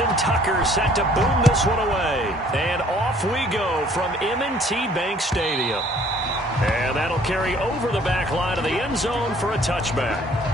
Justin Tucker set to boom this one away. And off we go from M&T Bank Stadium. And that'll carry over the back line of the end zone for a touchback.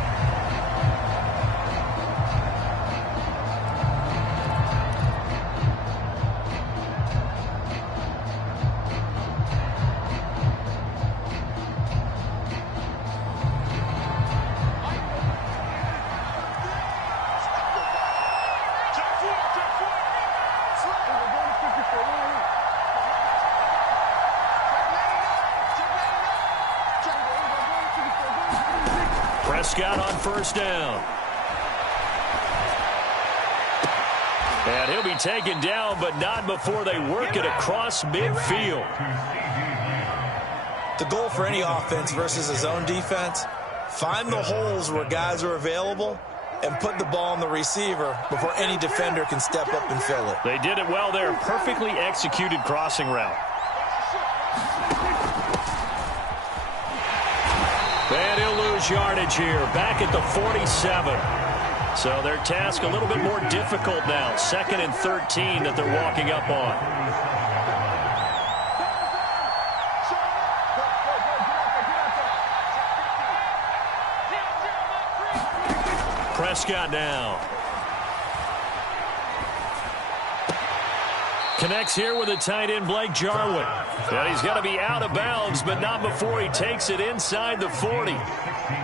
Prescott on first down. And he'll be taken down, but not before they work it across midfield. The goal for any offense versus a zone defense, find the holes where guys are available and put the ball on the receiver before any defender can step up and fill it. They did it well there. Perfectly executed crossing route. And he'll lose yardage here, back at the 47. So their task a little bit more difficult now. 2nd and 13 that they're walking up on. Prescott now. Connects here with a tight end, Blake Jarwin. And he's got to be out of bounds, but not before he takes it inside the 40.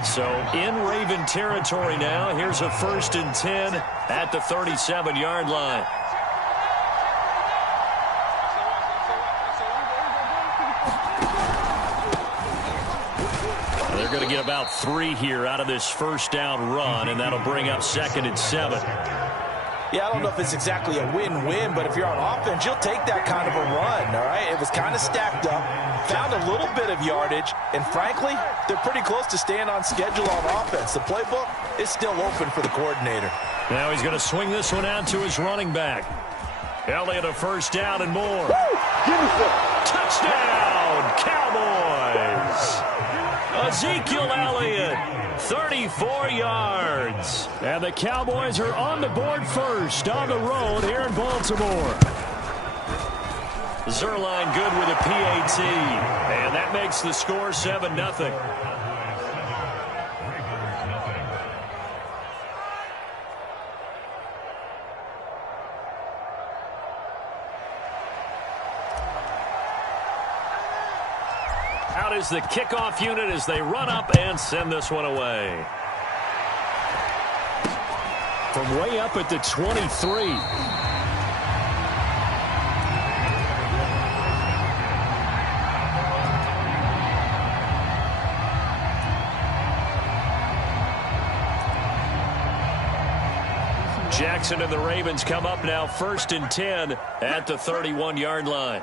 So in Raven territory now. Here's a 1st and 10 at the 37-yard line. They're going to get about 3 here out of this first down run, and that'll bring up 2nd and 7. Yeah, I don't know if it's exactly a win-win, but if you're on offense, you'll take that kind of a run, all right? It was kind of stacked up, found a little bit of yardage, and frankly, they're pretty close to staying on schedule on offense. The playbook is still open for the coordinator. Now he's going to swing this one out to his running back. Elliott a first down and more. Touchdown, Cowboys! Ezekiel Elliott, 34 yards. And the Cowboys are on the board first on the road here in Baltimore. Zerline good with a PAT. And that makes the score 7-0. Out is the kickoff unit as they run up and send this one away. From way up at the 23. Jackson and the Ravens come up now 1st and 10 at the 31-yard line.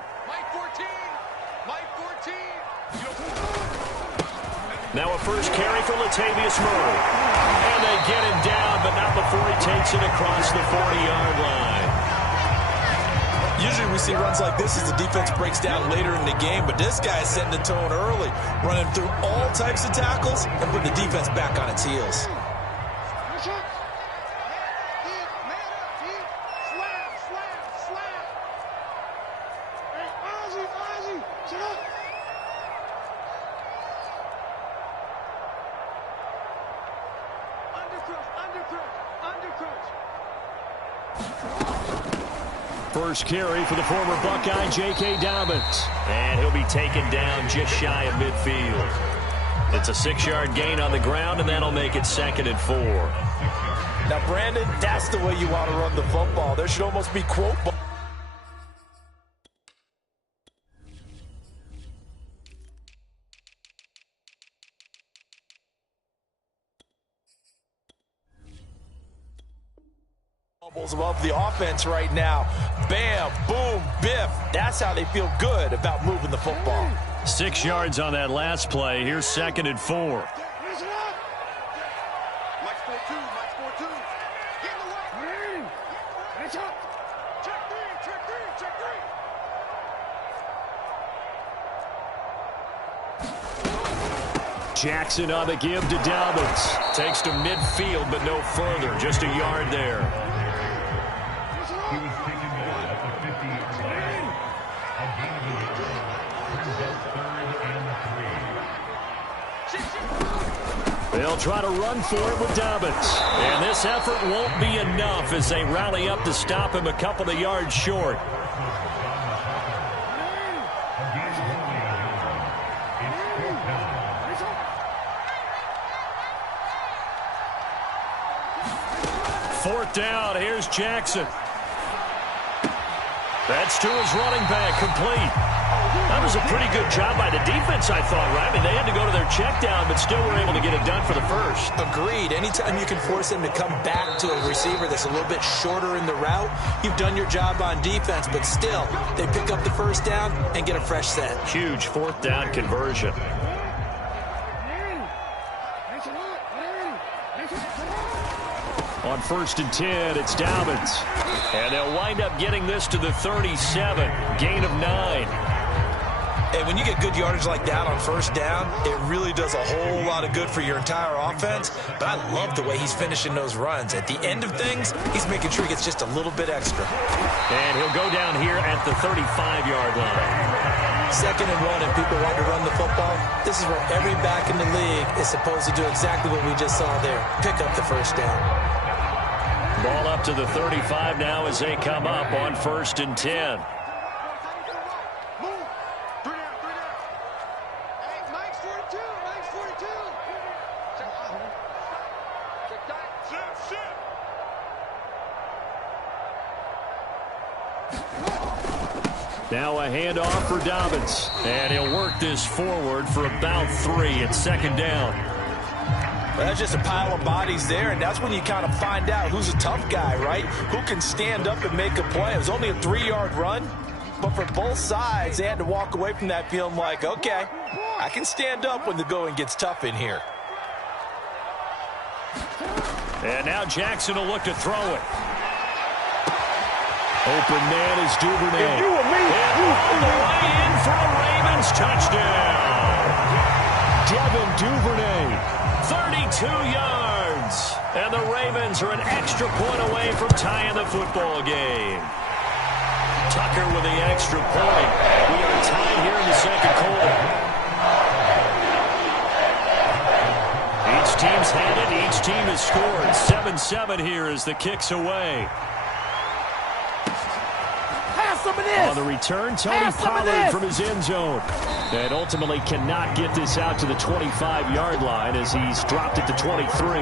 Now a first carry for Latavius Murray. And they get him down, but not before he takes it across the 40-yard line. Usually we see runs like this as the defense breaks down later in the game, but this guy is setting the tone early, running through all types of tackles and putting the defense back on its heels. First carry for the former Buckeye, J.K. Dobbins. And he'll be taken down just shy of midfield. It's a 6-yard gain on the ground, and that'll make it 2nd and 4. Now, Brandon, that's the way you want to run the football. There should almost be quote. Above the offense right now. Bam, boom, biff. That's how they feel good about moving the football. 6 yards on that last play. Here's 2nd and 4. Jackson on the give to Dobbins. Takes to midfield, but no further. Just a yard there. They'll try to run for it with Dobbins. And this effort won't be enough as they rally up to stop him a couple of yards short. Fourth down, here's Jackson. That's to his running back, complete. That was a pretty good job by the defense, I thought, right? I mean, they had to go to their check down, but still were able to get it done for the first. Agreed. Anytime you can force them to come back to a receiver that's a little bit shorter in the route, you've done your job on defense, but still, they pick up the first down and get a fresh set. Huge fourth down conversion. On 1st and 10, it's Dobbins. And they'll wind up getting this to the 37. Gain of 9. And when you get good yardage like that on first down, it really does a whole lot of good for your entire offense. But I love the way he's finishing those runs. At the end of things, he's making sure he gets just a little bit extra. And he'll go down here at the 35-yard line. 2nd and 1, and people want to run the football. This is where every back in the league is supposed to do exactly what we just saw there. Pick up the first down. Ball up to the 35 now as they come up on 1st and 10. Now a handoff for Dobbins. And he'll work this forward for about 3 at 2nd down. Well, that's just a pile of bodies there, and that's when you kind of find out who's a tough guy, right? Who can stand up and make a play. It was only a 3-yard run, but for both sides, they had to walk away from that feeling like, okay, I can stand up when the going gets tough in here. And now Jackson will look to throw it. Open man is Duvernay. And all the way in for a Ravens touchdown. Devin Duvernay. 32 yards. And the Ravens are an extra point away from tying the football game. Tucker with the extra point. We are tied here in the 2nd quarter. Each team's had it. Each team has scored. 7-7 here as the kick's away. On the return, Tony Pollard from his end zone. And ultimately cannot get this out to the 25-yard line as he's dropped it to 23.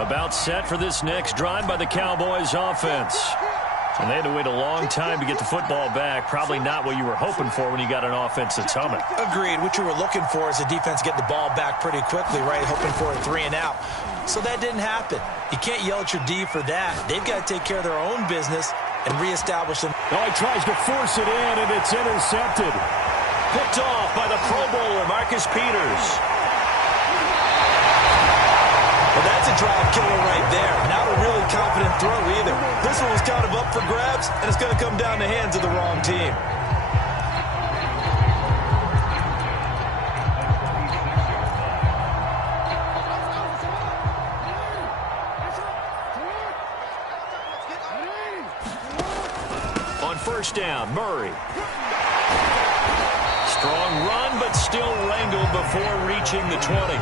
About set for this next drive by the Cowboys offense. And they had to wait a long time to get the football back. Probably not what you were hoping for when you got an offense that's humming. Agreed. What you were looking for is the defense get the ball back pretty quickly, right? Hoping for a 3 and out. So that didn't happen. You can't yell at your D for that. They've got to take care of their own business and reestablish them. Oh, he tries to force it in, and it's intercepted. Picked off by the Pro Bowler, Marcus Peters. Well, that's a drive killer right there. Not a really confident throw either. This one was kind of up for grabs, and it's going to come down the hands of the wrong team. On 1st down, Murray. Strong run, but still wrangled before reaching the 20.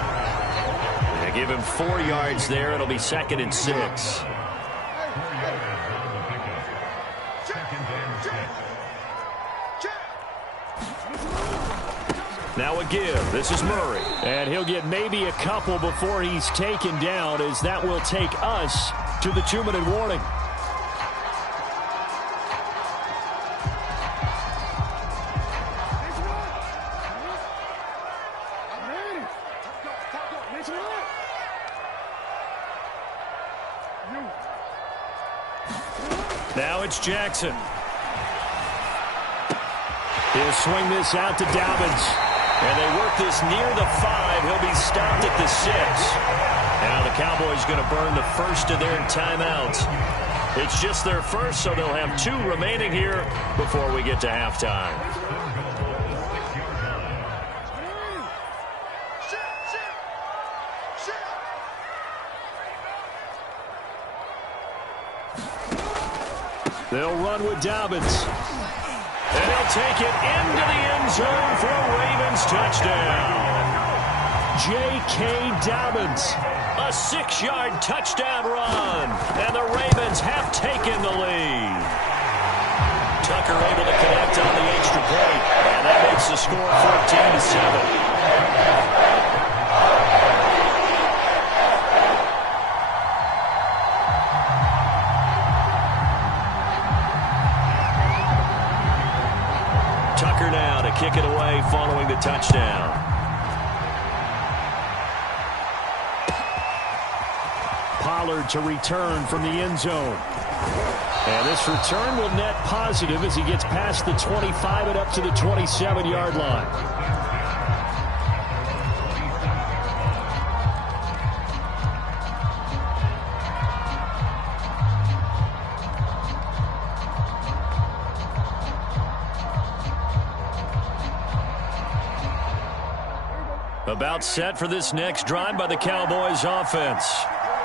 Give him 4 yards there. It'll be 2nd and 6. Now a give. This is Murray. And he'll get maybe a couple before he's taken down, as that will take us to the 2-minute warning. Now it's Jackson. He'll swing this out to Dobbins. And they work this near the 5. He'll be stopped at the 6. Now the Cowboys going to burn the first of their timeouts. It's just their first, so they'll have 2 remaining here before we get to halftime. They'll run with Dobbins. And he'll take it into the end zone for a Ravens touchdown. J.K. Dobbins, a 6-yard touchdown run. And the Ravens have taken the lead. Tucker able to connect on the extra point. And that makes the score 14-7. Tucker now to kick it away following the touchdown. Pollard to return from the end zone. And this return will net positive as he gets past the 25 and up to the 27-yard line. About set for this next drive by the Cowboys offense.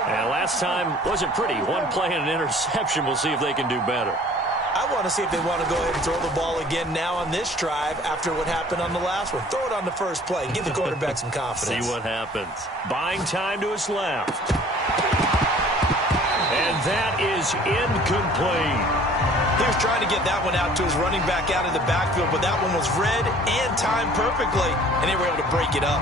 And last time wasn't pretty. One play and an interception. We'll see if they can do better. I want to see if they want to go ahead and throw the ball again now on this drive after what happened on the last one. Throw it on the first play. Give the quarterback some confidence. See what happens. Buying time to his left. And that is incomplete. He was trying to get that one out to his running back out of the backfield, but that one was read and timed perfectly, and they were able to break it up.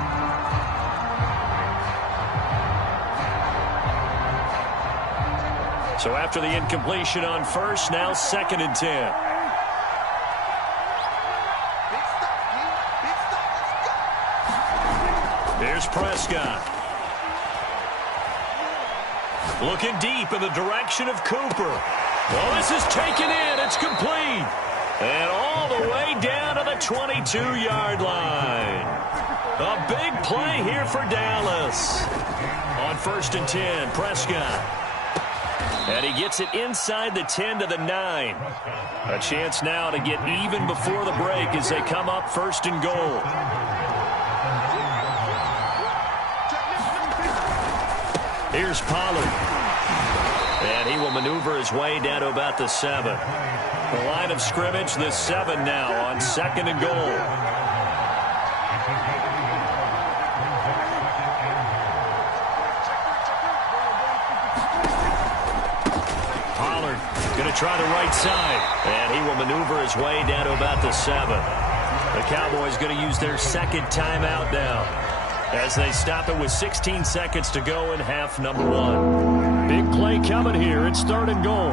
So after the incompletion on first, now 2nd and 10. Here's Prescott. Looking deep in the direction of Cooper. Well, this is taken in. It's complete. And all the way down to the 22-yard line. A big play here for Dallas. On 1st and 10, Prescott. And he gets it inside the 10 to the 9. A chance now to get even before the break as they come up 1st and goal. Here's Pollard. And he will maneuver his way down to about the 7. The line of scrimmage, the 7 now on 2nd and goal. Pollard going to try the right side. And he will maneuver his way down to about the 7. The Cowboys going to use their 2nd timeout now as they stop it with 16 seconds to go in half number 1. Big play coming here. It's 3rd and goal.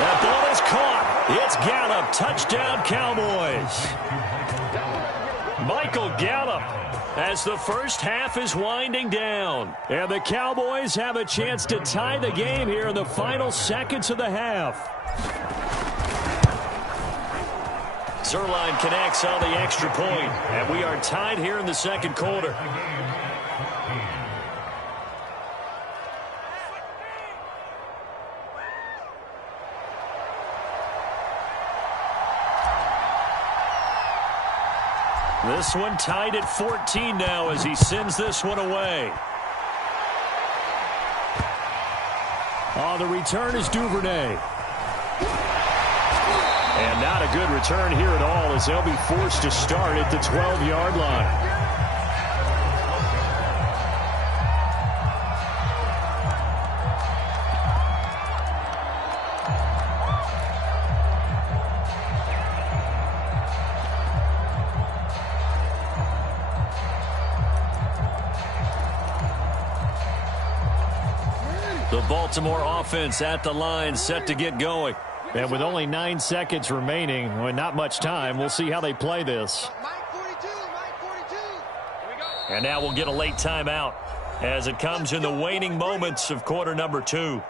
That ball is caught. It's Gallup. Touchdown, Cowboys. Michael Gallup as the first half is winding down. And the Cowboys have a chance to tie the game here in the final seconds of the half. Zerline connects on the extra point, and we are tied here in the 2nd quarter. This one tied at 14 now as he sends this one away. On the return is Duvernay. And not a good return here at all as they'll be forced to start at the 12-yard line. The Baltimore offense at the line, set to get going. And with only 9 seconds remaining, well, not much time, we'll see how they play this. And now we'll get a late timeout as it comes in the waning moments of quarter number 2.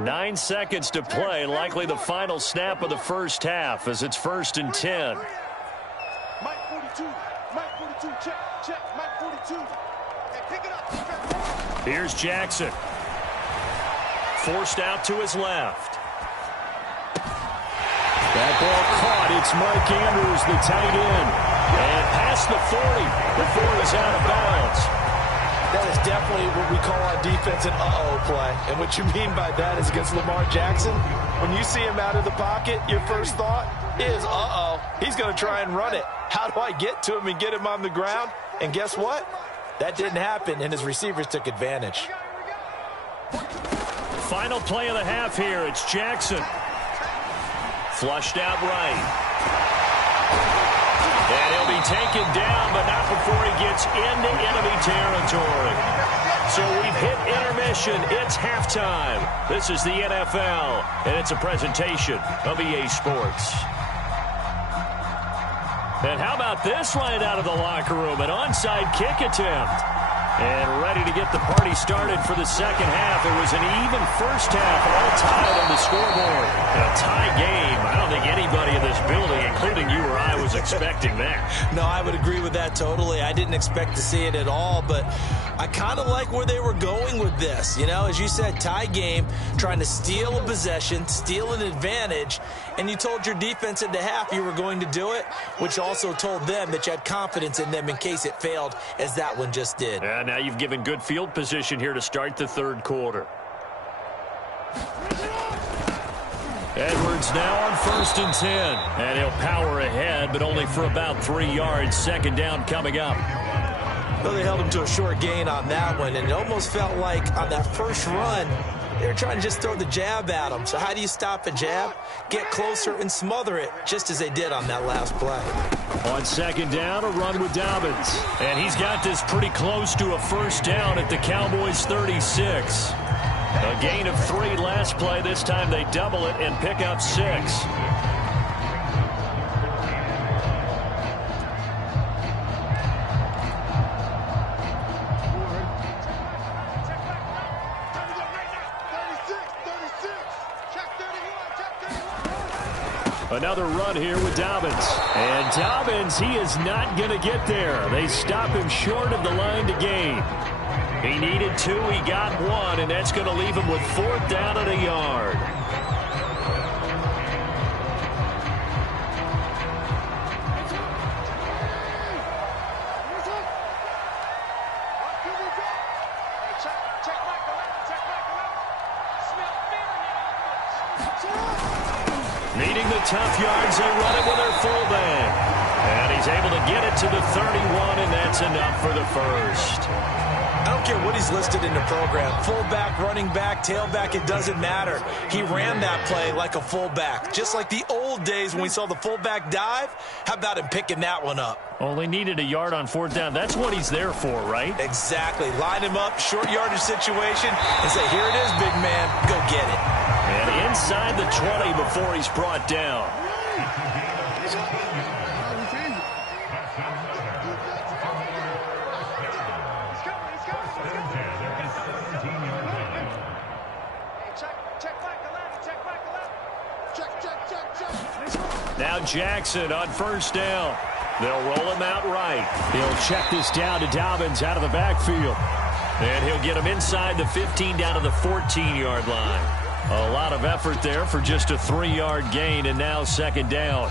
9 seconds to play, likely the final snap of the first half as it's 1st and 10. Mike 42, Mike 42, check, Mike 42. Hey, pick it up. Here's Jackson. Forced out to his left. That ball caught. It's Mike Andrews, the tight end. And past the 40 before he's out of bounds. That is definitely what we call on defense an uh-oh play. And what you mean by that is against Lamar Jackson, when you see him out of the pocket, your first thought is, uh-oh, he's going to try and run it. How do I get to him and get him on the ground? And guess what? That didn't happen, and his receivers took advantage. Final play of the half here. It's Jackson. Flushed out right. And he'll be taken down, but not before he gets into enemy territory. So we've hit intermission. It's halftime. This is the NFL, and it's a presentation of EA Sports. And how about this right out of the locker room? An onside kick attempt. And ready to get the party started for the second half. It was an even first half, all tied on the scoreboard. A tie game. I don't think anybody in this building, including you or I, was expecting that. No, I would agree with that totally. I didn't expect to see it at all, but I kind of like where they were going with this. You know, as you said, tie game, trying to steal a possession, steal an advantage, and you told your defense at the half you were going to do it, which also told them that you had confidence in them in case it failed, as that one just did. And now you've given good field position here to start the third quarter. Edwards now on 1st and 10. And he'll power ahead, but only for about 3 yards. Second down coming up. Well, they held him to a short gain on that one, and it almost felt like on that first run, they were trying to just throw the jab at him. So how do you stop a jab? Get closer and smother it, just as they did on that last play. On second down, a run with Dobbins. And he's got this pretty close to a first down at the Cowboys' 36. A gain of 3 last play. This time they double it and pick up 6. Another run here with Dobbins. And Dobbins, he is not going to get there. They stop him short of the line to gain. He needed 2, he got 1, and that's going to leave him with 4th down and a yard. Needing the tough yards, they run it with their fullback. And he's able to get it to the 31, and that's enough for the first. I don't care what he's listed in the program. Fullback, running back, tailback, it doesn't matter. He ran that play like a fullback. Just like the old days when we saw the fullback dive. How about him picking that one up? Only needed a yard on 4th down. That's what he's there for, right? Exactly. Line him up, short yardage situation, and say, here it is, big man. Go get it. And inside the 20 before he's brought down. Now Jackson on 1st down. They'll roll him out right. He'll check this down to Dobbins out of the backfield. And he'll get him inside the 15 down to the 14-yard line. A lot of effort there for just a 3-yard gain, and now second down.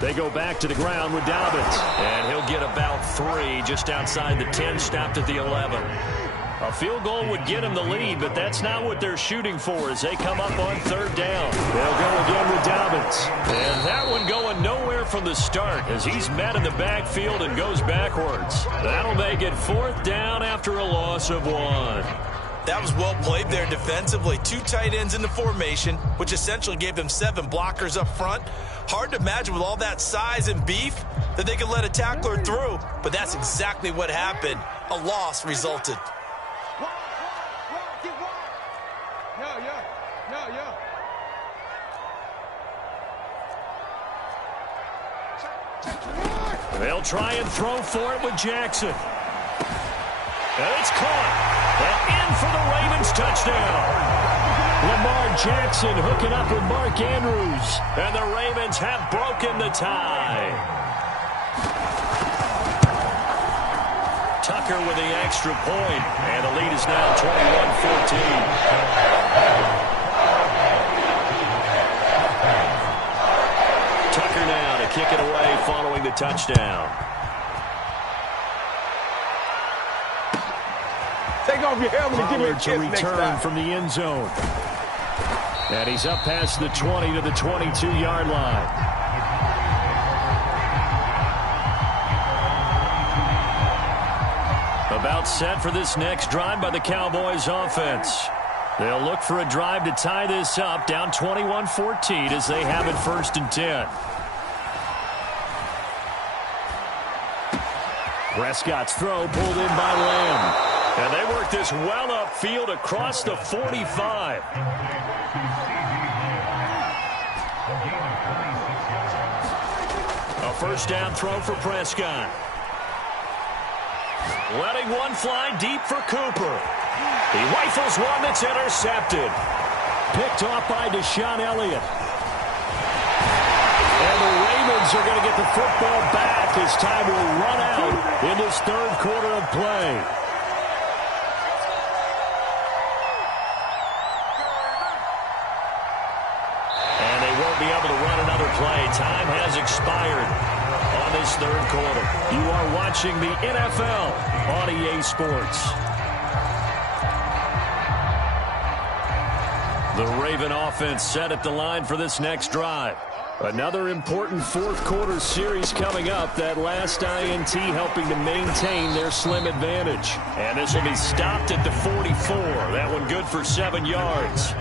They go back to the ground with Dobbins. And he'll get about 3 just outside the 10, stopped at the 11. A field goal would get him the lead, but that's not what they're shooting for as they come up on 3rd down. They'll go again with Dobbins. And that one going nowhere from the start as he's met in the backfield and goes backwards. That'll make it 4th down after a loss of 1. That was well played there defensively. 2 tight ends in the formation, which essentially gave them 7 blockers up front. Hard to imagine with all that size and beef that they could let a tackler through, but that's exactly what happened. A loss resulted. They'll try and throw for it with Jackson. And it's caught. And in for the Ravens touchdown. Lamar Jackson hooking up with Mark Andrews. And the Ravens have broken the tie. Tucker with the extra point. And the lead is now 21-14. Tucker now to kick it away following the touchdown. Take off your helmet and give me a kiss next time. To return from the end zone. And he's up past the 20 to the 22-yard line. About set for this next drive by the Cowboys offense. They'll look for a drive to tie this up, down 21-14 as they have it 1st and 10. Prescott's throw pulled in by Lamb. And they work this well upfield across the 45. A first down throw for Prescott. Letting one fly deep for Cooper. He rifles one that's intercepted. Picked off by Deshaun Elliott. And the Ravens are going to get the football back as time will run out in this 3rd quarter of play. And they won't be able to run another play. Time has expired on this 3rd quarter. You are watching the NFL on EA Sports. The Raven offense set at the line for this next drive. Another important 4th quarter series coming up. That last INT helping to maintain their slim advantage. And this will be stopped at the 44. That one good for 7 yards.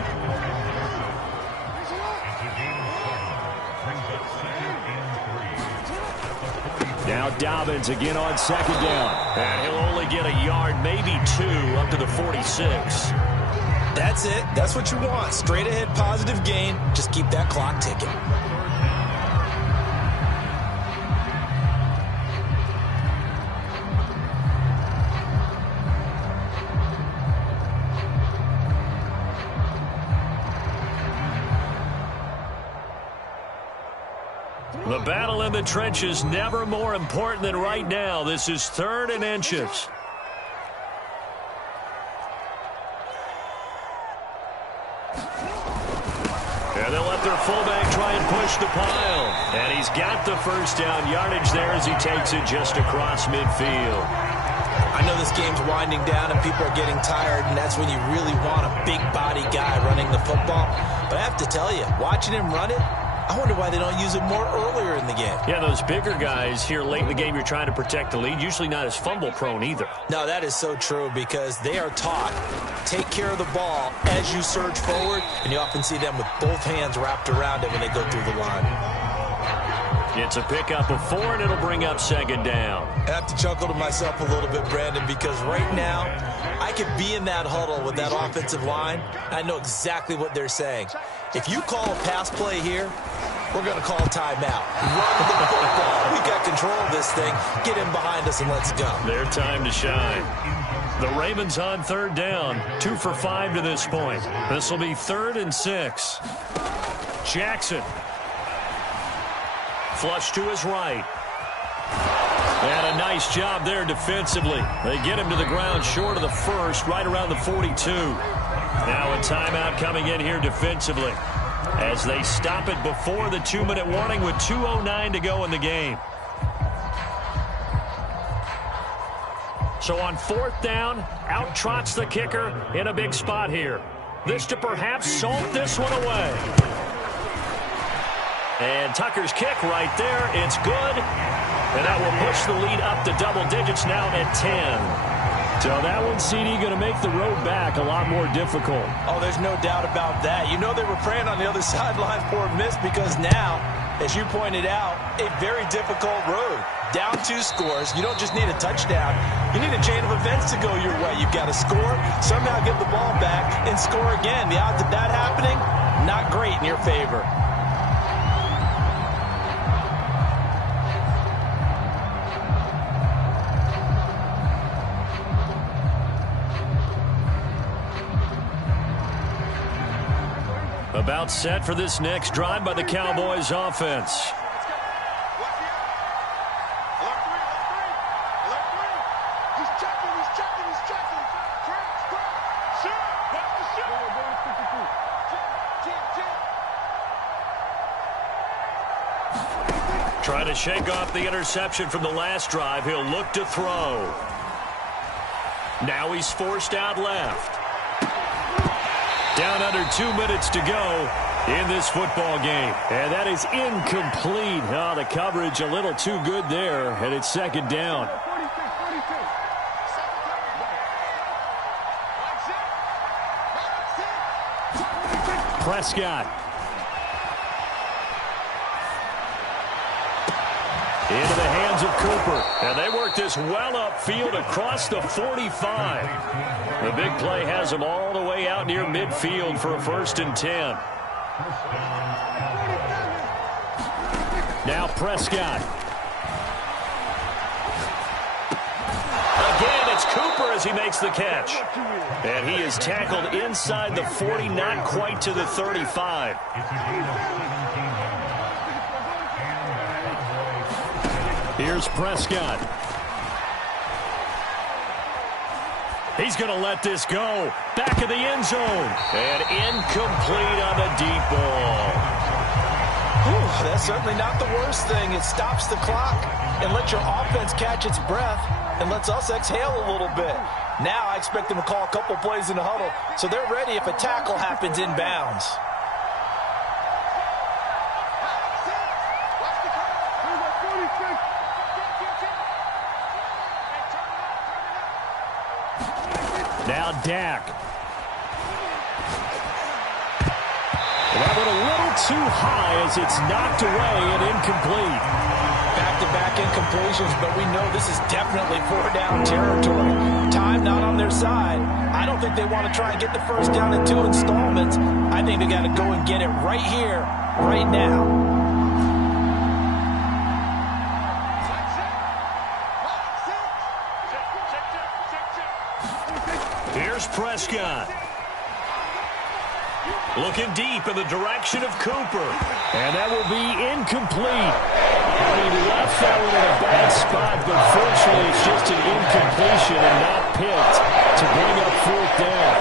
Now Dobbins again on 2nd down. And he'll only get a yard, maybe 2, up to the 46. That's it. That's what you want. Straight ahead positive gain. Just keep that clock ticking. The battle in the trenches never more important than right now. This is 3rd and inches. And they'll let their fullback try and push the pile. And he's got the first down yardage there as he takes it just across midfield. I know this game's winding down and people are getting tired, and that's when you really want a big body guy running the football. But I have to tell you, watching him run it, I wonder why they don't use him more earlier in the game. Yeah, those bigger guys here late in the game, you're trying to protect the lead, usually not as fumble prone either. No, that is so true because they are taught, take care of the ball as you surge forward, and you often see them with both hands wrapped around it when they go through the line. It's a pickup of 4, and it'll bring up 2nd down. I have to chuckle to myself a little bit, Brandon, because right now I could be in that huddle with that offensive line. I know exactly what they're saying. If you call a pass play here, we're going to call timeout. Run the football. We got control of this thing. Get in behind us and let's go. Their time to shine. The Ravens on 3rd down. 2 for 5 to this point. This will be 3rd and 6. Jackson. Flush to his right. And a nice job there defensively. They get him to the ground short of the first, right around the 42. Now a timeout coming in here defensively as they stop it before the 2-minute warning with 2:09 to go in the game. So on 4th down, out trots the kicker in a big spot here. This to perhaps salt this one away. And Tucker's kick right there. It's good. And that will push the lead up to double digits now at 10. So that one, CD, going to make the road back a lot more difficult. Oh, there's no doubt about that. You know they were praying on the other sideline for a miss because now As you pointed out, a very difficult road. Down 2 scores. You don't just need a touchdown. You need a chain of events to go your way. You've got to score, somehow give the ball back, and score again. The odds of that happening, not great in your favor. About set for this next drive by the Cowboys offense. Trying to shake off the interception from the last drive. He'll look to throw. Now he's forced out left. Down under 2 minutes to go in this football game. And that is incomplete. Oh, the coverage a little too good there, and it's second down. Prescott. Into the hands of Cooper. And they work this well upfield across the 45. The big play has them all the way out near midfield for a 1st and 10. Now Prescott. Again, it's Cooper as he makes the catch. And he is tackled inside the 40, not quite to the 35. Here's Prescott. He's going to let this go. Back of the end zone. And incomplete on the deep ball. Whew, that's certainly not the worst thing. It stops the clock and lets your offense catch its breath and lets us exhale a little bit. Now I expect them to call a couple plays in the huddle so they're ready if a tackle happens inbounds. Now Dak. That one a little too high as it's knocked away and incomplete. Back-to-back incompletions, but we know this is definitely 4-down territory. Time not on their side. I don't think they want to try and get the first down in 2 installments. I think they got to go and get it right here, right now. Here's Prescott. Looking deep in the direction of Cooper. And that will be incomplete. He left that one in a bad spot, but fortunately it's just an incompletion and not picked to bring up 4th down.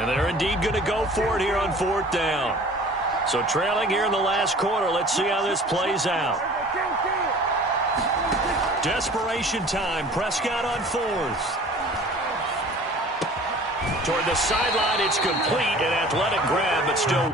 And they're indeed going to go for it here on 4th down. So trailing here in the last quarter. Let's see how this plays out. Desperation time. Prescott on 4th. Toward the sideline, it's complete. An athletic grab, but still...